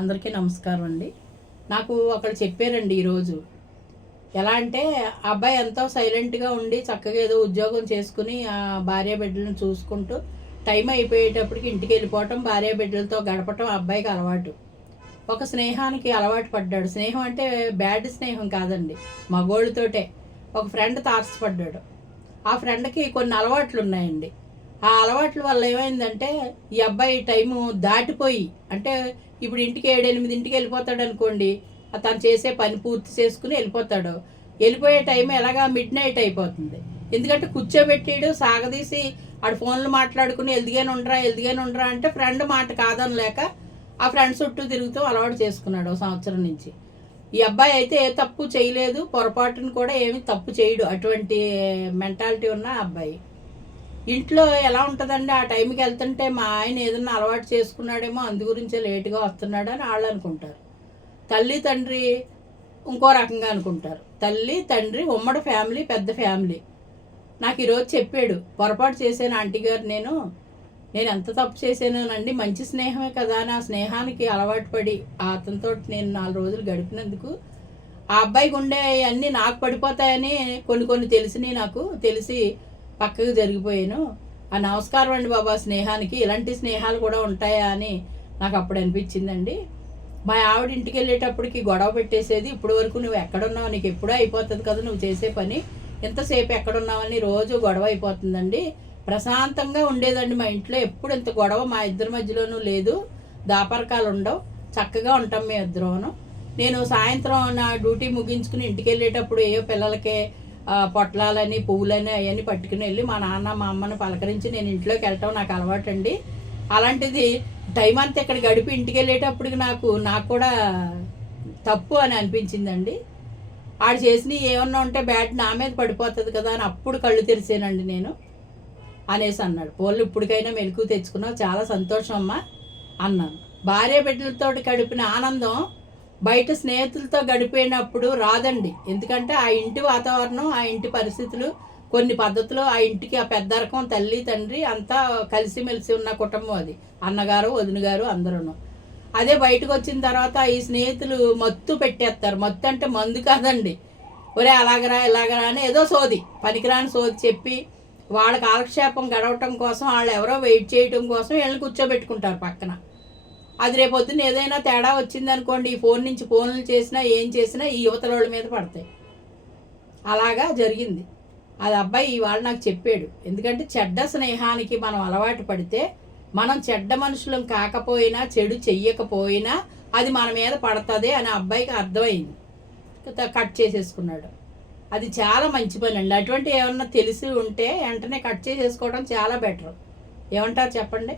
అందరికీ నమస్కారం అండి. నాకు ఒకళ్ళు చెప్పారండి ఈరోజు. ఎలా అంటే ఆ అబ్బాయి ఎంతో సైలెంట్గా ఉండి చక్కగా ఏదో ఉద్యోగం చేసుకుని ఆ భార్య బిడ్డలను చూసుకుంటూ టైం అయిపోయేటప్పటికి ఇంటికి వెళ్ళిపోవటం భార్య బిడ్డలతో గడపటం అబ్బాయికి అలవాటు. ఒక స్నేహానికి అలవాటు పడ్డాడు. స్నేహం అంటే బ్యాడ్ స్నేహం కాదండి మగోళ్ళతోటే. ఒక ఫ్రెండ్ తారసపడ్డాడు. ఆ ఫ్రెండ్కి కొన్ని అలవాట్లు ఉన్నాయండి. ఆ అలవాట్ల వల్ల ఏమైందంటే ఈ అబ్బాయి టైము దాటిపోయి అంటే ఇప్పుడు ఇంటికి ఏడెనిమిది ఇంటికి వెళ్ళిపోతాడు అనుకోండి తను చేసే పని పూర్తి చేసుకుని వెళ్ళిపోతాడు. వెళ్ళిపోయే టైం ఎలాగా మిడ్ నైట్ అయిపోతుంది. ఎందుకంటే కూర్చోబెట్టాడు సాగదీసి ఆడు ఫోన్లు మాట్లాడుకుని ఎదిగాను ఉండరా ఎదిగాను ఉండరా అంటే ఫ్రెండ్ మాట కాదని లేక ఆ ఫ్రెండ్ చుట్టూ తిరుగుతూ అలవాటు చేసుకున్నాడు ఒక సంవత్సరం నుంచి. ఈ అబ్బాయి అయితే ఏ తప్పు చేయలేదు పొరపాటును కూడా ఏమి తప్పు చేయడు అటువంటి మెంటాలిటీ ఉన్న అబ్బాయి. ఇంట్లో ఎలా ఉంటుందండి? ఆ టైంకి వెళ్తుంటే మా ఆయన ఏదన్నా అలవాటు చేసుకున్నాడేమో అందు గురించే లేటుగా వస్తున్నాడు అని వాళ్ళు అనుకుంటారు. తల్లి తండ్రి ఇంకో రకంగా అనుకుంటారు. తల్లి తండ్రి ఉమ్మడి ఫ్యామిలీ పెద్ద ఫ్యామిలీ. నాకు ఈరోజు చెప్పాడు పొరపాటు చేశాను ఆంటీ గారు నేను నేను ఎంత తప్పు చేశానోనండి మంచి స్నేహమే కదా నా స్నేహానికి అలవాటు పడి అతనితో నేను నాలుగు రోజులు గడిపినందుకు ఆ అబ్బాయికి ఉండే అన్నీ నాకు పడిపోతాయని కొన్ని కొన్ని తెలిసినాయి నాకు తెలిసి పక్కకు జరిగిపోయాను. ఆ నమస్కారం అండి బాబా స్నేహానికి. ఇలాంటి స్నేహాలు కూడా ఉంటాయా అని నాకు అప్పుడు అనిపించిందండి. మా ఆవిడ ఇంటికి వెళ్ళేటప్పటికి గొడవ పెట్టేసేది ఇప్పటి వరకు నువ్వు ఎక్కడున్నావు? నీకు ఎప్పుడూ అయిపోతుంది కదా నువ్వు చేసే పని. ఎంతసేపు ఎక్కడున్నావని రోజు గొడవ అయిపోతుందండి. ప్రశాంతంగా ఉండేదండి మా ఇంట్లో. ఎప్పుడు ఇంత గొడవ మా ఇద్దరి మధ్యలోనూ లేదు. దాపరకాలు ఉండవు. చక్కగా ఉంటాం మేము ఇద్దరును నేను సాయంత్రం నా డ్యూటీ ముగించుకుని ఇంటికి వెళ్ళేటప్పుడు ఏయో పిల్లలకే పొట్లాలని పువ్వులని అవన్నీ పట్టుకుని వెళ్ళి మా నాన్న మా అమ్మని పలకరించి నేను ఇంట్లోకి వెళ్ళటం నాకు అలవాటు అండి అలాంటిది టైం అంతా ఇక్కడ గడిపి ఇంటికి వెళ్ళేటప్పటికి నాకు నాకు కూడా తప్పు అని అనిపించిందండి. ఆడు చేసిన ఏమన్నా ఉంటే బ్యాట్ నా మీద పడిపోతుంది కదా అని అప్పుడు కళ్ళు తెరిచానండి నేను. అనేసి అన్నాడు. పోళ్ళు ఇప్పటికైనా మెలకు తెచ్చుకున్నావు. చాలా సంతోషం అమ్మా అన్నాను. భార్య బిడ్డలతో గడిపిన ఆనందం బయట స్నేహితులతో గడిపినప్పుడు రాదండి. ఎందుకంటే ఆ ఇంటి వాతావరణం ఆ ఇంటి పరిస్థితులు కొన్ని పద్ధతులు ఆ ఇంటికి ఆ పెద్దరకం తల్లి తండ్రి అంతా కలిసిమెలిసి ఉన్న కుటుంబం అది. అన్నగారు వదిన గారు అందరూ అదే బయటకు వచ్చిన తర్వాత ఈ స్నేహితులు మత్తు పెట్టేస్తారు. మత్తు అంటే మందు కాదండి. ఒరే అలాగరా ఇలాగరా అని ఏదో సోది పనికిరాని సోది చెప్పి వాళ్ళ కాలక్షేపం గడవటం కోసం వాళ్ళు ఎవరో వెయిట్ చేయటం కోసం వీళ్ళని కూర్చోబెట్టుకుంటారు పక్కన. అది రేపొద్దున ఏదైనా తేడా వచ్చిందనుకోండి ఈ ఫోన్ నుంచి ఫోన్లు చేసినా ఏం చేసినా ఈ యువతల వాళ్ళ మీద పడతాయి. అలాగా జరిగింది. అది అబ్బాయి ఇవాళ నాకు చెప్పాడు. ఎందుకంటే చెడ్డ స్నేహానికి మనం అలవాటు పడితే మనం చెడ్డ మనుషులం కాకపోయినా చెడు చెయ్యకపోయినా అది మన మీద పడుతుంది అని అబ్బాయికి అర్థమైంది. కట్ చేసేసుకున్నాడు. అది చాలా మంచి పని అండి. అటువంటి ఏమన్నా తెలిసి ఉంటే వెంటనే కట్ చేసేసుకోవడం చాలా బెటర్. ఏమంటారు చెప్పండి?